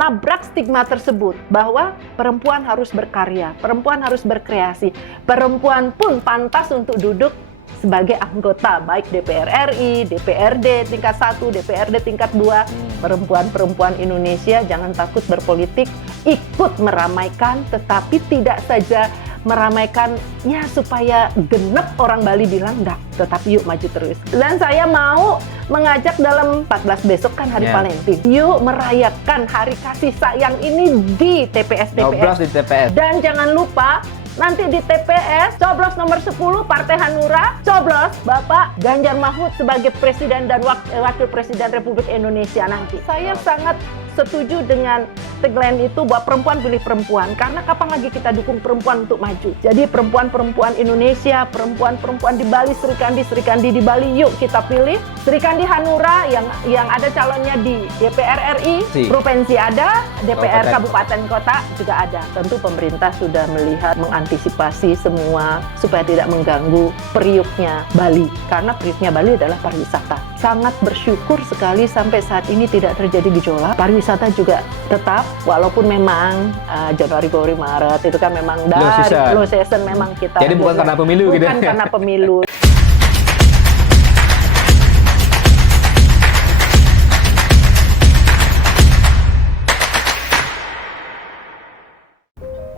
nabrak stigma tersebut bahwa perempuan harus berkarya, perempuan harus berkreasi, perempuan pun pantas untuk duduk sebagai anggota baik DPR RI, DPRD tingkat 1, DPRD tingkat 2. Perempuan-perempuan Indonesia jangan takut berpolitik, ikut meramaikan, tetapi tidak saja meramaikan ya supaya genep orang Bali bilang enggak, tetapi yuk maju terus. Dan saya mau mengajak dalam 14 besok kan hari Valentine. Yuk merayakan hari kasih sayang ini di TPS-TPS. di TPS. Dan jangan lupa nanti di TPS coblos nomor 10 Partai Hanura, coblos Bapak Ganjar Mahfud sebagai Presiden dan Wakil Presiden Republik Indonesia nanti. Saya sangat setuju dengan tagline itu bahwa perempuan pilih perempuan, karena kapan lagi kita dukung perempuan untuk maju. Jadi perempuan-perempuan Indonesia, perempuan-perempuan di Bali, Serikandi di Bali, yuk kita pilih. Serikandi Hanura yang ada calonnya di DPR RI, provinsi ada, DPR Kabupaten Kota juga ada. Tentu pemerintah sudah melihat, mengantisipasi semua supaya tidak mengganggu periuknya Bali, karena periuknya Bali adalah pariwisata. Sangat bersyukur sekali sampai saat ini tidak terjadi gejolak. Pariwisata juga tetap, walaupun memang Januari, Februari, Maret itu kan memang dari low season memang kita. Jadi bukan karena pemilu gitu. Bukan karena pemilu.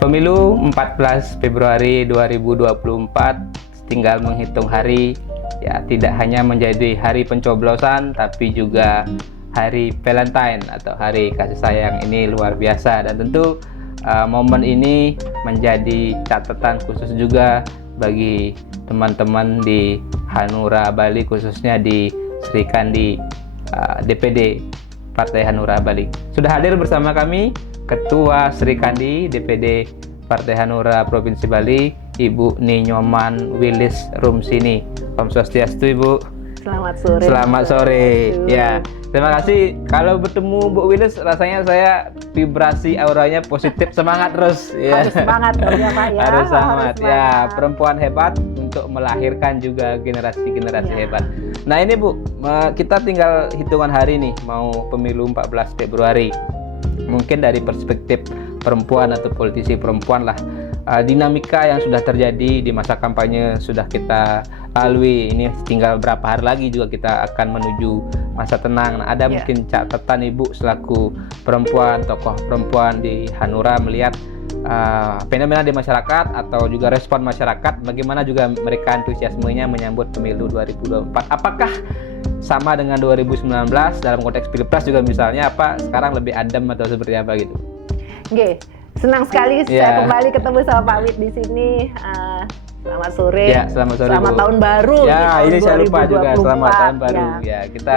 Pemilu 14 Februari 2024 tinggal menghitung hari. Ya, tidak hanya menjadi hari pencoblosan tapi juga hari Valentine atau hari kasih sayang. Ini luar biasa, dan tentu momen ini menjadi catatan khusus juga bagi teman-teman di Hanura Bali, khususnya di Serikandi DPD Partai Hanura Bali. Sudah hadir bersama kami Ketua Serikandi DPD Partai Hanura Provinsi Bali, Ibu Ninyoman Wilis Rumsini. Om Swastiastu, Ibu. Selamat sore. Selamat sore. Ya, terima kasih. Kalau bertemu Bu Wilis, rasanya saya vibrasi auranya positif, semangat terus. Ya. Harus semangat dong ya Pak ya. Harus semangat. Ya, perempuan hebat untuk melahirkan juga generasi-generasi hebat. Nah ini Bu, kita tinggal hitungan hari nih, mau pemilu 14 Februari. Mungkin dari perspektif perempuan atau politisi perempuan lah, dinamika yang sudah terjadi di masa kampanye sudah kita lalui. Ini tinggal berapa hari lagi juga kita akan menuju masa tenang. Nah, ada mungkin catatan Ibu selaku perempuan, tokoh perempuan di Hanura melihat fenomena di masyarakat atau juga respon masyarakat, bagaimana juga mereka antusiasmenya menyambut pemilu 2024. Apakah sama dengan 2019 dalam konteks Pilpres juga misalnya, apa sekarang lebih adem atau seperti apa gitu? Oke, senang sekali saya kembali ketemu sama Pak Wid di sini. Selamat sore. Ya, selamat sore. Selamat tahun baru. Ya, ini saya lupa juga, selamat tahun baru. Ya, kita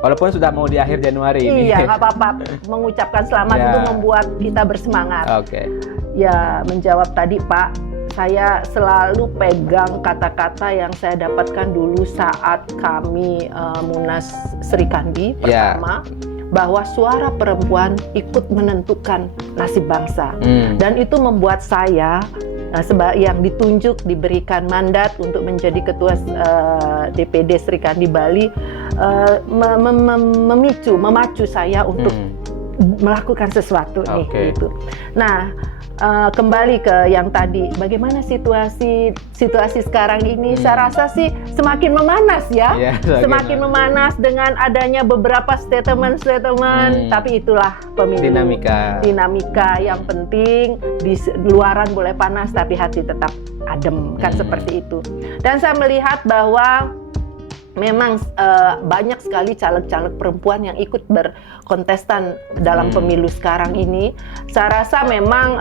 walaupun sudah mau di akhir Januari ini. Iya, nggak apa-apa. Mengucapkan selamat itu membuat kita bersemangat. Oke. Ya, menjawab tadi Pak, saya selalu pegang kata-kata yang saya dapatkan dulu saat kami Munas Serikandi pertama, bahwa suara perempuan ikut menentukan nasib bangsa. Dan itu membuat saya yang ditunjuk, diberikan mandat untuk menjadi ketua DPD Serikandi Bali, memacu saya untuk melakukan sesuatu nih gitu. Nah, kembali ke yang tadi, bagaimana situasi sekarang ini? Saya rasa sih semakin memanas ya, semakin memanas dengan adanya beberapa statement, tapi itulah pemilu. Dinamika yang penting, di luaran boleh panas tapi hati tetap adem, kan seperti itu. Dan saya melihat bahwa memang banyak sekali caleg-caleg perempuan yang ikut berkontestan dalam pemilu sekarang ini. Saya rasa memang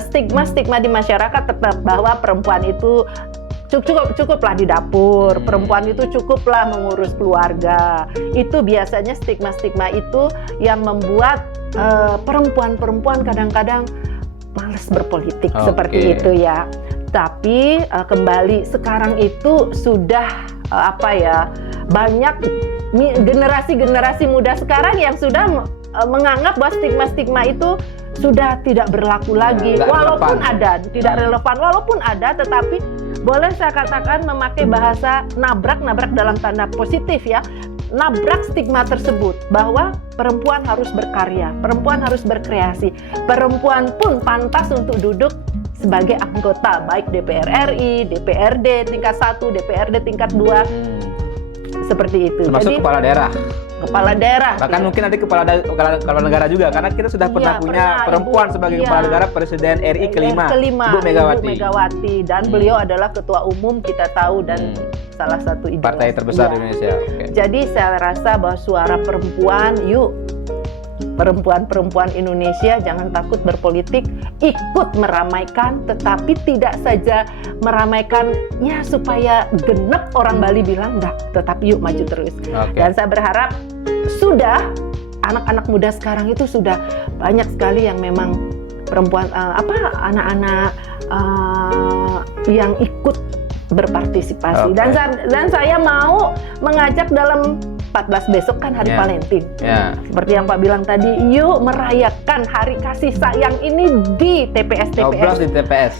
stigma di masyarakat tetap bahwa perempuan itu cukuplah di dapur, perempuan itu cukuplah mengurus keluarga. Itu biasanya stigma itu yang membuat perempuan-perempuan kadang-kadang malas berpolitik seperti itu ya. Tapi kembali sekarang itu sudah banyak generasi muda sekarang yang sudah menganggap bahwa stigma itu sudah tidak berlaku lagi, walaupun ada, tidak relevan, walaupun ada, tetapi boleh saya katakan memakai bahasa nabrak dalam tanda positif ya. nabrak stigma tersebut bahwa perempuan harus berkarya, perempuan harus berkreasi, perempuan pun pantas untuk duduk sebagai anggota baik DPR RI, DPRD tingkat 1, DPRD tingkat 2, seperti itu. Termasuk Jadi, kepala daerah. kepala daerah. Bahkan mungkin nanti kepala negara juga, karena kita sudah pernah punya perempuan sebagai kepala negara, Presiden RI kelima, Ibu Megawati, dan beliau adalah ketua umum, kita tahu, dan salah satu idola partai terbesar di Indonesia. Jadi saya rasa bahwa suara perempuan, yuk perempuan-perempuan Indonesia jangan takut berpolitik, ikut meramaikan, tetapi tidak saja meramaikan ya supaya genep orang Bali bilang, enggak, tetapi yuk maju terus. Dan saya berharap sudah anak-anak muda sekarang itu sudah banyak sekali yang memang perempuan anak-anak yang ikut berpartisipasi. Dan saya mau mengajak dalam 14 besok kan hari Valentine. Seperti yang Pak bilang tadi, yuk merayakan hari kasih sayang ini di TPS-TPS. Coblos di TPS.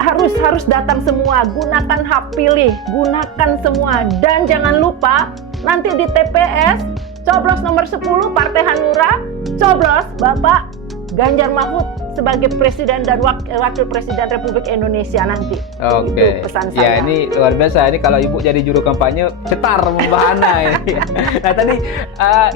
Harus datang semua, gunakan hak pilih, gunakan semua, dan jangan lupa nanti di TPS coblos nomor 10 Partai Hanura, coblos Bapak Ganjar Mahfud sebagai Presiden dan Wakil Presiden Republik Indonesia nanti. Itu pesan saya. Ya, ini luar biasa. Ini kalau Ibu jadi juru kampanye, cetar membahana ini. Nah, tadi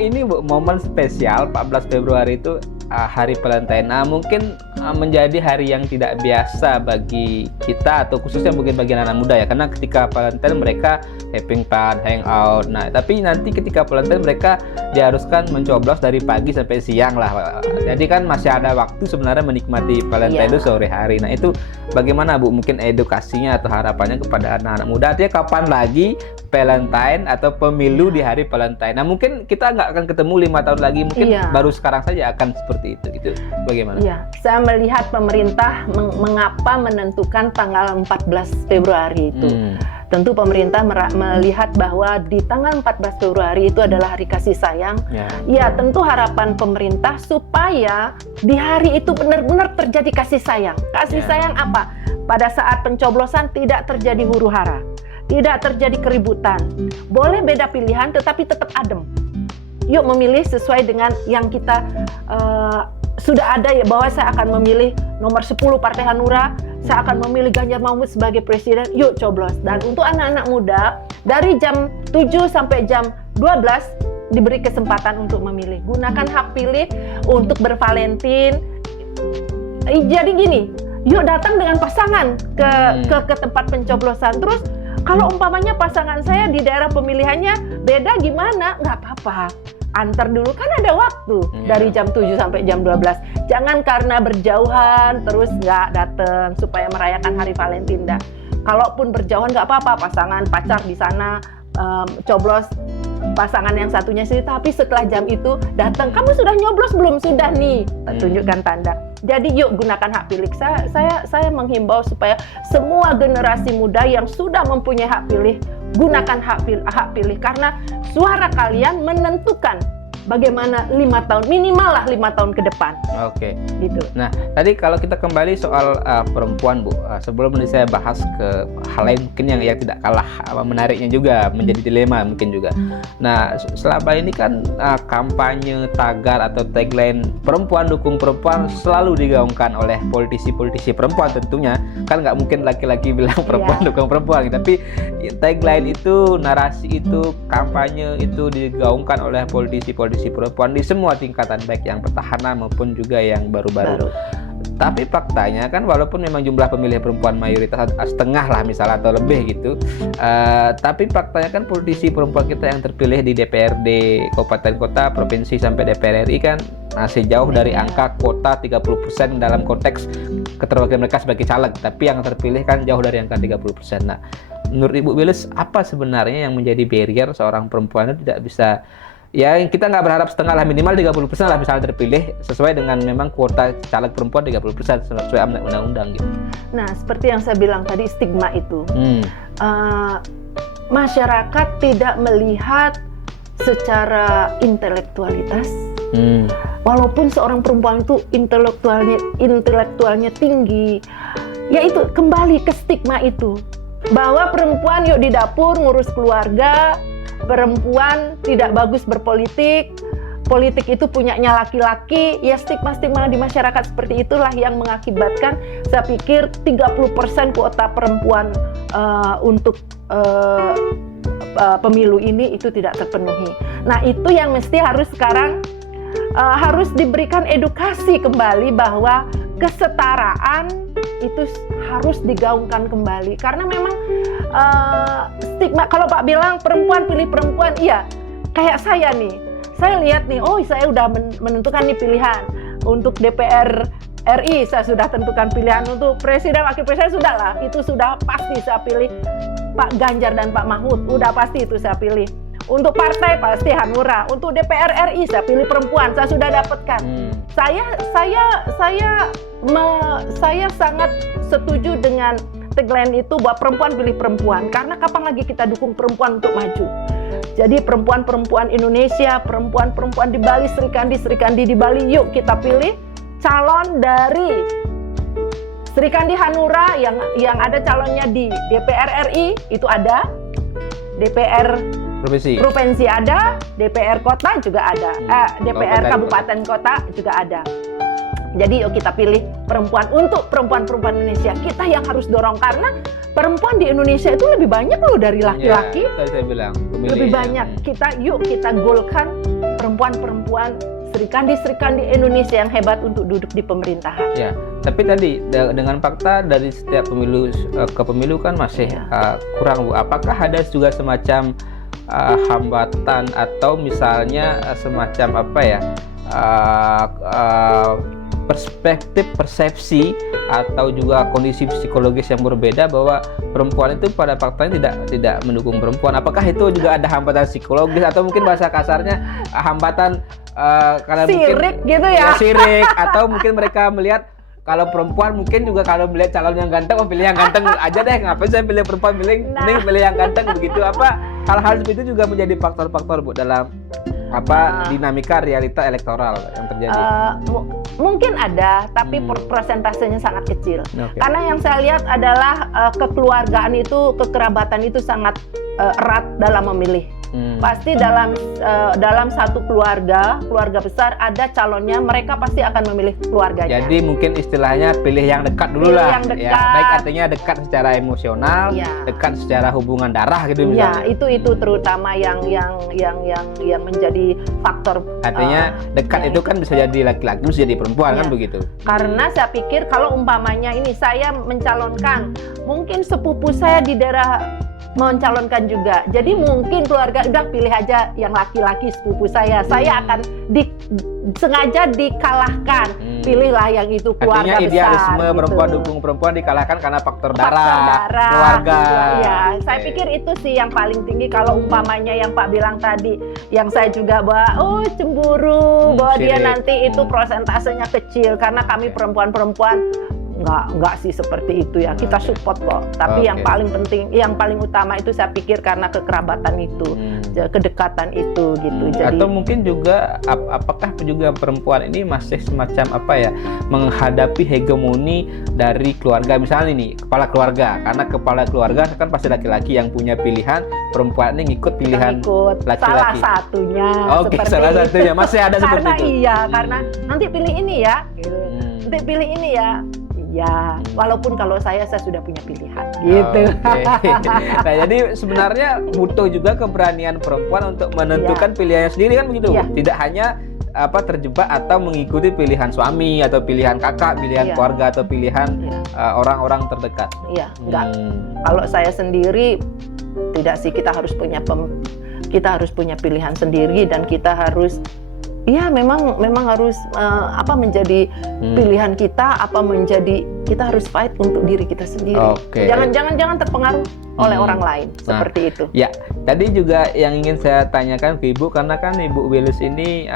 ini Bu, momen spesial 14 Februari itu Hari Valentine. Nah, mungkin menjadi hari yang tidak biasa bagi kita, atau khususnya mungkin bagi anak muda ya, karena ketika Valentine mereka having fun, hangout. Nah, tapi nanti ketika Valentine mereka diharuskan mencoblos dari pagi sampai siang lah. Jadi kan masih ada waktu sebenarnya menikmati Valentine itu sore hari. Nah, itu bagaimana Bu mungkin edukasinya atau harapannya kepada anak-anak muda? Artinya kapan lagi Valentine atau pemilu di hari Valentine? Nah, mungkin kita nggak akan ketemu 5 tahun lagi, mungkin baru sekarang saja akan seperti itu. Gitu. Bagaimana? Iya, saya melihat pemerintah mengapa menentukan tanggal 14 Februari itu. Tentu pemerintah melihat bahwa di tanggal 14 Februari itu adalah hari kasih sayang. Ya, tentu harapan pemerintah supaya di hari itu benar-benar terjadi kasih sayang. Kasih sayang apa? Pada saat pencoblosan tidak terjadi huru-hara, tidak terjadi keributan. Boleh beda pilihan tetapi tetap adem. Yuk memilih sesuai dengan yang kita sudah ada ya, bahwa saya akan memilih nomor 10 Partai Hanura, saya akan memilih Ganjar Mahfud sebagai presiden, yuk coblos. Dan untuk anak-anak muda, dari jam 7 sampai jam 12 diberi kesempatan untuk memilih. Gunakan hak pilih untuk bervalentin. Jadi gini, yuk datang dengan pasangan ke tempat pencoblosan. Terus kalau umpamanya pasangan saya di daerah pemilihannya beda gimana? Nggak apa-apa. Antar dulu, kan ada waktu dari jam 7 sampai jam 12. Jangan karena berjauhan terus nggak datang supaya merayakan hari Valentine. Kalaupun berjauhan nggak apa-apa, pasangan pacar di sana coblos pasangan yang satunya sendiri, tapi setelah jam itu datang, kamu sudah nyoblos belum? Sudah nih, tunjukkan tanda. Jadi yuk gunakan hak pilih. Saya menghimbau supaya semua generasi muda yang sudah mempunyai hak pilih, gunakan hak pilih karena suara kalian menentukan bagaimana 5 tahun, minimal lah 5 tahun ke depan. Gitu. Nah, tadi kalau kita kembali soal perempuan Bu, sebelum ini saya bahas ke hal lain mungkin yang tidak kalah menariknya juga, menjadi dilema mungkin juga. Nah, selama ini kan kampanye tagar atau tagline perempuan dukung perempuan selalu digaungkan oleh politisi-politisi perempuan tentunya. Kan nggak mungkin laki-laki bilang perempuan dukung perempuan, tapi tagline itu, narasi itu, kampanye itu digaungkan oleh politisi-politisi perempuan di semua tingkatan, baik yang petahana maupun juga yang baru-baru. Tapi faktanya kan walaupun memang jumlah pemilih perempuan mayoritas setengah lah misalnya atau lebih gitu, tapi faktanya kan politisi perempuan kita yang terpilih di DPRD kabupaten kota, provinsi sampai DPR RI kan masih jauh dari angka kuota 30% dalam konteks keterwakilan mereka sebagai caleg, tapi yang terpilih kan jauh dari angka 30%. Nah, menurut Ibu Wilis, apa sebenarnya yang menjadi barrier seorang perempuan itu tidak bisa, ya kita nggak berharap setengah lah, minimal 30% lah misalnya terpilih sesuai dengan memang kuota caleg perempuan 30% sesuai amanat undang-undang gitu. Nah, seperti yang saya bilang tadi, stigma itu masyarakat tidak melihat secara intelektualitas. Walaupun seorang perempuan itu intelektualnya tinggi, yaitu kembali ke stigma itu, bahwa perempuan yuk di dapur ngurus keluarga, perempuan tidak bagus berpolitik, politik itu punyanya laki-laki, ya stigma-stigma di masyarakat seperti itulah yang mengakibatkan saya pikir 30% kuota perempuan untuk pemilu ini itu tidak terpenuhi. Nah itu yang mesti harus sekarang harus diberikan edukasi kembali bahwa kesetaraan itu harus digaungkan kembali karena memang stigma kalau Pak bilang perempuan pilih perempuan, iya kayak saya nih, saya lihat nih, oh saya udah menentukan nih pilihan untuk DPR RI, saya sudah tentukan pilihan untuk presiden wakil presiden, sudah lah itu sudah pasti saya pilih Pak Ganjar dan Pak Mahfud, udah pasti itu saya pilih. Untuk partai pasti Hanura, untuk DPR RI saya pilih perempuan, saya sudah dapatkan. Saya sangat setuju dengan tagline itu bahwa perempuan pilih perempuan karena kapan lagi kita dukung perempuan untuk maju. Jadi perempuan-perempuan Indonesia, perempuan-perempuan di Bali, Serikandi di Bali, yuk kita pilih calon dari Serikandi Hanura yang ada calonnya di DPR RI itu ada, DPR provinsi ada, DPR kota juga ada, DPR kabupaten kota juga ada. Jadi yuk kita pilih perempuan untuk perempuan-perempuan Indonesia. Kita yang harus dorong karena perempuan di Indonesia itu lebih banyak loh dari laki-laki. Ya, saya bilang, lebih banyak. Kita golkan perempuan-perempuan Serikandi Indonesia yang hebat untuk duduk di pemerintahan. Ya, tapi tadi dengan fakta dari setiap pemilu ke pemilu kan masih kurang, Bu. Apakah ada juga semacam hambatan atau misalnya semacam apa ya perspektif persepsi atau juga kondisi psikologis yang berbeda bahwa perempuan itu pada faktanya tidak mendukung perempuan? Apakah itu juga ada hambatan psikologis atau mungkin bahasa kasarnya hambatan karena sirik mungkin gitu ya? Sirik atau mungkin mereka melihat kalau perempuan mungkin juga kalau melihat calon yang ganteng, pilih yang ganteng aja deh, ngapain saya pilih perempuan, pilih yang ganteng begitu. Apa hal-hal seperti itu juga menjadi faktor-faktor, Bu, dalam dinamika realita elektoral yang terjadi? Mungkin ada, tapi persentasenya sangat kecil. Karena yang saya lihat adalah kekeluargaan itu, kekerabatan itu sangat erat dalam memilih. Pasti dalam satu keluarga besar ada calonnya, mereka pasti akan memilih keluarganya. Jadi mungkin istilahnya pilih yang dekat dulu lah. Ya, baik artinya dekat secara emosional, dekat secara hubungan darah gitu misalnya. Ya, itu terutama yang menjadi faktor. Artinya dekat itu kan bisa jadi laki-laki, bisa jadi perempuan kan begitu. Karena saya pikir kalau umpamanya ini saya mencalonkan, mungkin sepupu saya di daerah mencalonkan juga. Jadi mungkin keluarga udah pilih aja yang laki-laki sepupu saya. Saya akan sengaja dikalahkan. Pilihlah yang itu keluarga artinya idealisme besar. Perempuan dukung perempuan dikalahkan karena faktor darah, keluarga. Ya, saya pikir itu sih yang paling tinggi. Kalau umpamanya yang Pak bilang tadi, yang saya juga bahwa cemburu, bahwa dia nanti itu prosentasenya kecil karena kami perempuan-perempuan Enggak sih seperti itu ya, kita support kok. Tapi yang paling penting, yang paling utama itu saya pikir karena kekerabatan itu, kedekatan itu gitu. Jadi, atau mungkin juga apakah juga perempuan ini masih semacam menghadapi hegemoni dari keluarga, misalnya nih kepala keluarga, karena kepala keluarga kan pasti laki-laki yang punya pilihan, perempuan ini ngikut pilihan laki-laki. Salah satunya. Salah satunya masih ada seperti itu. Karena nanti pilih ini ya, gitu. Nanti pilih ini ya. Ya, walaupun kalau saya sudah punya pilihan, gitu. Nah, jadi sebenarnya butuh juga keberanian perempuan untuk menentukan pilihannya sendiri kan begitu. Tidak hanya terjebak atau mengikuti pilihan suami atau pilihan kakak, pilihan keluarga atau pilihan orang-orang terdekat. Iya, enggak. Kalau saya sendiri tidak sih, kita harus punya pilihan sendiri dan kita harus memang harus menjadi pilihan kita, kita harus fight untuk diri kita sendiri. Jangan terpengaruh oleh orang lain seperti itu. Ya, tadi juga yang ingin saya tanyakan ke Ibu, karena kan Ibu Wilus ini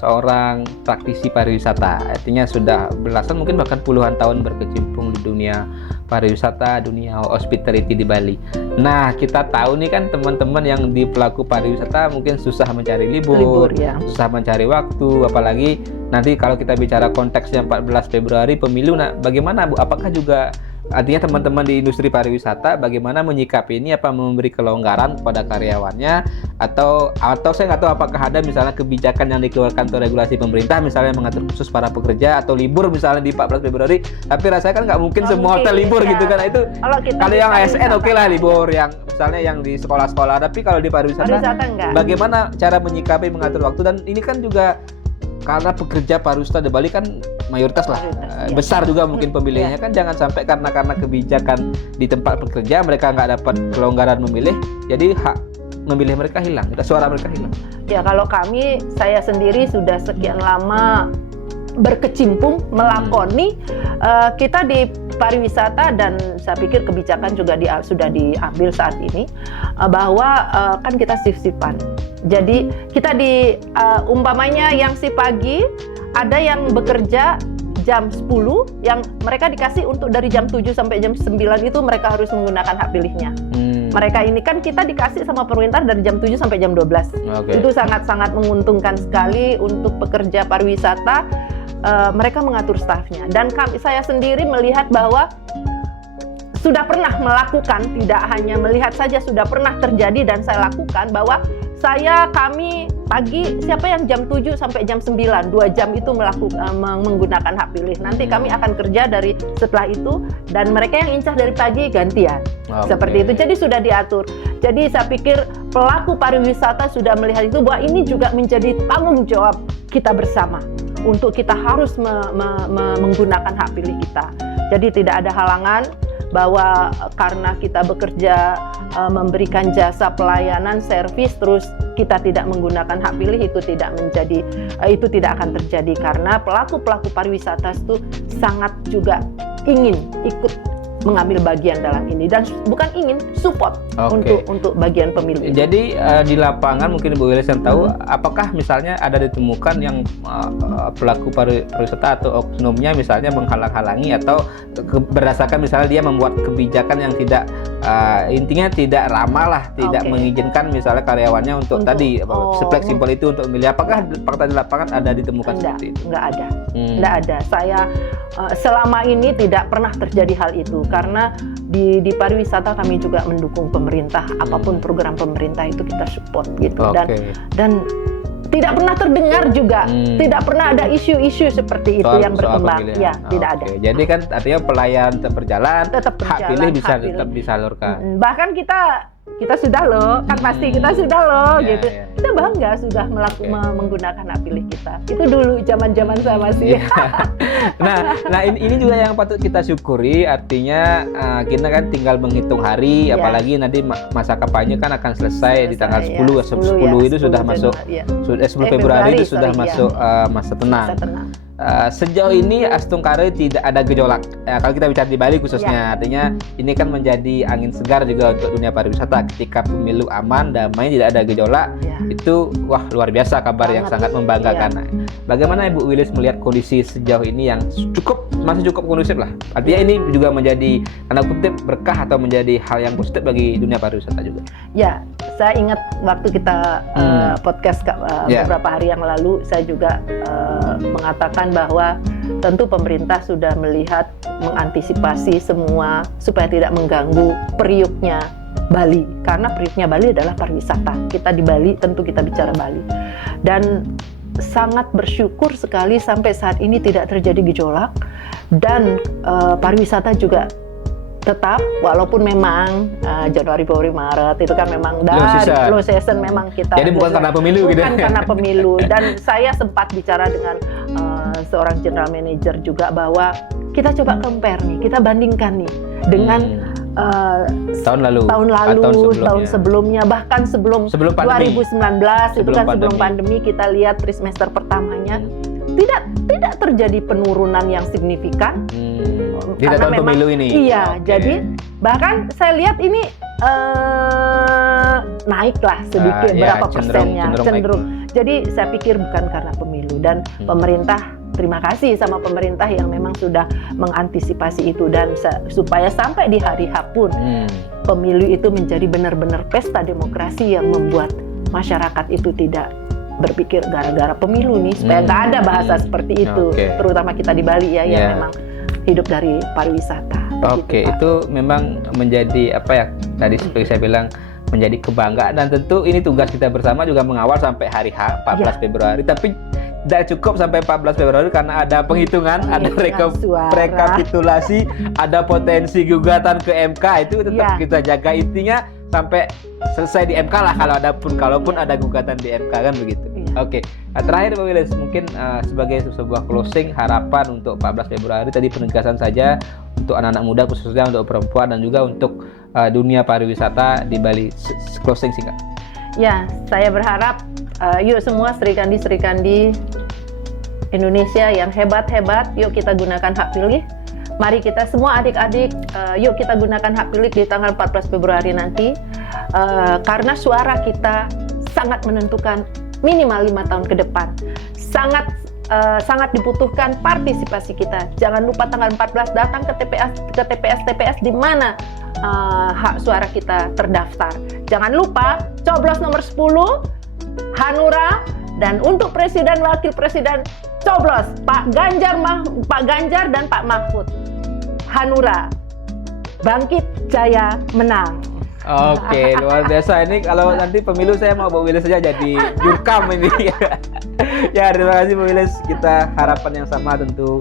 seorang praktisi pariwisata, artinya sudah belasan mungkin bahkan puluhan tahun berkecimpung di dunia pariwisata, dunia hospitality di Bali. Nah, kita tahu nih kan teman-teman yang di pelaku pariwisata mungkin susah mencari libur susah mencari waktu, apalagi nanti kalau kita bicara konteksnya 14 Februari pemilu. Nah, bagaimana Bu? Apakah juga artinya teman-teman di industri pariwisata bagaimana menyikapi ini, apa memberi kelonggaran kepada karyawannya atau saya nggak tahu apakah ada misalnya kebijakan yang dikeluarkan atau regulasi pemerintah misalnya mengatur khusus para pekerja atau libur misalnya di 14 Februari, tapi rasanya kan nggak mungkin semua hotel libur gitu kan. Itu kalau yang ASN oke lah libur, yang misalnya yang di sekolah-sekolah, tapi kalau di pariwisata bagaimana cara menyikapi mengatur waktu. Dan ini kan juga karena pekerja pariwisata di Bali kan mayoritas lah, besar juga mungkin pemilihnya kan, jangan sampai karena kebijakan di tempat bekerja mereka nggak dapat kelonggaran memilih, jadi hak memilih mereka hilang, suara mereka hilang. Ya kalau saya sendiri sudah sekian lama berkecimpung melakoni, kita di pariwisata, dan saya pikir kebijakan juga sudah diambil saat ini, bahwa kan kita shift-shiftan. Jadi kita umpamanya yang si pagi ada yang bekerja jam 10, yang mereka dikasih untuk dari jam 7 sampai jam 9 itu mereka harus menggunakan hak pilihnya. Mereka ini kan kita dikasih sama pemerintah dari jam 7 sampai jam 12. Itu sangat-sangat menguntungkan sekali untuk pekerja pariwisata. Mereka mengatur stafnya, dan saya sendiri melihat bahwa sudah pernah melakukan, tidak hanya melihat saja, sudah pernah terjadi dan saya lakukan, bahwa kami pagi, siapa yang jam 7 sampai jam 9, 2 jam itu menggunakan hak pilih. Nanti kami akan kerja dari setelah itu, dan mereka yang incas dari pagi gantian. Seperti itu, jadi sudah diatur. Jadi saya pikir pelaku pariwisata sudah melihat itu, bahwa ini juga menjadi tanggung jawab kita bersama untuk kita harus menggunakan hak pilih kita. Jadi tidak ada halangan bahwa karena kita bekerja memberikan jasa pelayanan servis terus kita tidak menggunakan hak pilih, itu tidak akan terjadi, karena pelaku pariwisata itu sangat juga ingin ikut mengambil bagian dalam ini, dan bukan ingin support untuk bagian pemilu. Jadi di lapangan mungkin Bu Wilis yang tahu, apakah misalnya ada ditemukan yang pelaku pariwisata atau oknumnya misalnya menghalang-halangi atau berdasarkan misalnya dia membuat kebijakan yang tidak intinya tidak ramah lah, tidak mengizinkan misalnya karyawannya untuk tadi fleksibel itu untuk memilih. Apakah fakta di lapangan ada ditemukan seperti itu? Enggak ada. Enggak ada. Saya selama ini tidak pernah terjadi hal itu, karena di pariwisata kami juga mendukung pemerintah, apapun program pemerintah itu kita support gitu. Dan tidak pernah terdengar juga, tidak pernah ada isu-isu seperti itu yang berkembang. Ya, tidak ada. Jadi kan artinya pelayan tetap berjalan, hak pilih bisa tetap disalurkan. Bahkan kita sudah loh, kan pasti kita sudah loh, gitu. Kita bangga sudah menggunakan hak pilih kita. Itu dulu zaman-zaman saya masih. Nah ini juga yang patut kita syukuri, artinya kita kan tinggal menghitung hari, apalagi nanti masa kampanye kan akan selesai di tanggal 10 itu sudah masuk, 10 Februari itu sudah masuk masa tenang. Sejauh ini Astung Kare tidak ada gejolak. Kalau kita bicara di Bali khususnya, artinya ini kan menjadi angin segar juga untuk dunia pariwisata. Ketika pemilu aman, damai, tidak ada gejolak, itu wah luar biasa, kabar yang sangat membanggakan. Bagaimana Ibu Wilis melihat kondisi sejauh ini yang masih cukup kondusif lah? Artinya ini juga menjadi tanda kutip berkah atau menjadi hal yang positif bagi dunia pariwisata juga. Ya, saya ingat waktu kita podcast beberapa hari yang lalu, saya juga mengatakan bahwa tentu pemerintah sudah melihat, mengantisipasi semua supaya tidak mengganggu periuknya Bali, karena periuknya Bali adalah pariwisata. Kita di Bali, tentu kita bicara Bali, dan sangat bersyukur sekali sampai saat ini tidak terjadi gejolak, dan pariwisata juga tetap, walaupun memang Januari, Februari, Maret itu kan memang low season memang kita. Jadi bukan karena pemilu gitu. Bukan karena pemilu. Dan saya sempat bicara dengan seorang general manager juga, bahwa kita coba compare nih, kita bandingkan nih dengan tahun lalu, tahun sebelumnya, bahkan sebelum 2019 itu kan sebelum pandemi, kita lihat trimester pertamanya tidak terjadi penurunan yang signifikan. Di tahun pemilu ini. Iya, jadi bahkan saya lihat ini naiklah sedikit, berapa persennya, cenderung. Jadi saya pikir bukan karena pemilu, dan pemerintah, terima kasih sama pemerintah yang memang sudah mengantisipasi itu, dan supaya sampai di hari H pun pemilu itu menjadi benar-benar pesta demokrasi yang membuat masyarakat itu tidak berpikir gara-gara pemilu nih, supaya nggak ada bahasa seperti itu, terutama kita di Bali yang memang hidup dari pariwisata. Oke, Pak. itu memang menjadi apa ya? Tadi seperti saya bilang menjadi kebanggaan, dan tentu ini tugas kita bersama juga mengawal sampai hari H 14 Februari. Tapi tidak cukup sampai 14 Februari karena ada penghitungan, ada suara. rekapitulasi, ada potensi gugatan ke MK, itu tetap Ya. kita jaga, intinya sampai selesai di MK lah, kalaupun ada gugatan di MK, kan begitu. Iya. Oke. Nah, terakhir Pak Wiles, mungkin sebagai sebuah closing harapan untuk 14 Februari, tadi penegasan saja untuk anak-anak muda, khususnya untuk perempuan dan juga untuk dunia pariwisata di Bali. Closing singkat. Ya, saya berharap yuk semua serikandi Indonesia yang hebat-hebat, yuk kita gunakan hak pilih. Mari kita semua adik-adik, yuk kita gunakan hak pilih di tanggal 14 Februari nanti, karena suara kita sangat menentukan minimal 5 tahun ke depan. Sangat dibutuhkan partisipasi kita. Jangan lupa tanggal 14 datang ke TPS di mana hak suara kita terdaftar. Jangan lupa coblos nomor 10 Hanura, dan untuk presiden wakil presiden coblos Pak Ganjar dan Pak Mahfud. Hanura, bangkit jaya menang. Oke, luar biasa. Ini kalau nanti pemilu saya mau Pak Wiles saja jadi jurkam ini. Ya, terima kasih Pak Wiles. Kita harapan yang sama tentu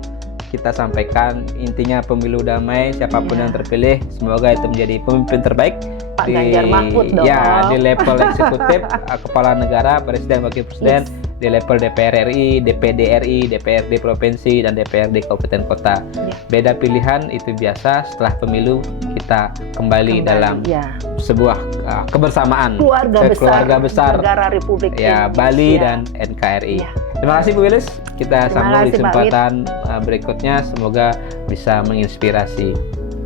kita sampaikan, intinya pemilu damai, siapapun yang terpilih semoga itu menjadi pemimpin terbaik Pak Ganjar Mahfud dong. Ya, di level eksekutif, kepala negara, presiden, wakil presiden, di level DPR RI, DPD RI, DPRD provinsi, dan DPRD kabupaten kota. Beda pilihan itu biasa, setelah pemilu kita kembali dalam sebuah kebersamaan keluarga besar negara Republik ya, Indonesia. Bali dan NKRI. Terima kasih Bu Wiles. Kita sambung di kesempatan berikutnya. Semoga bisa menginspirasi.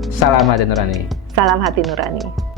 Salam hati nurani. Salam hati nurani.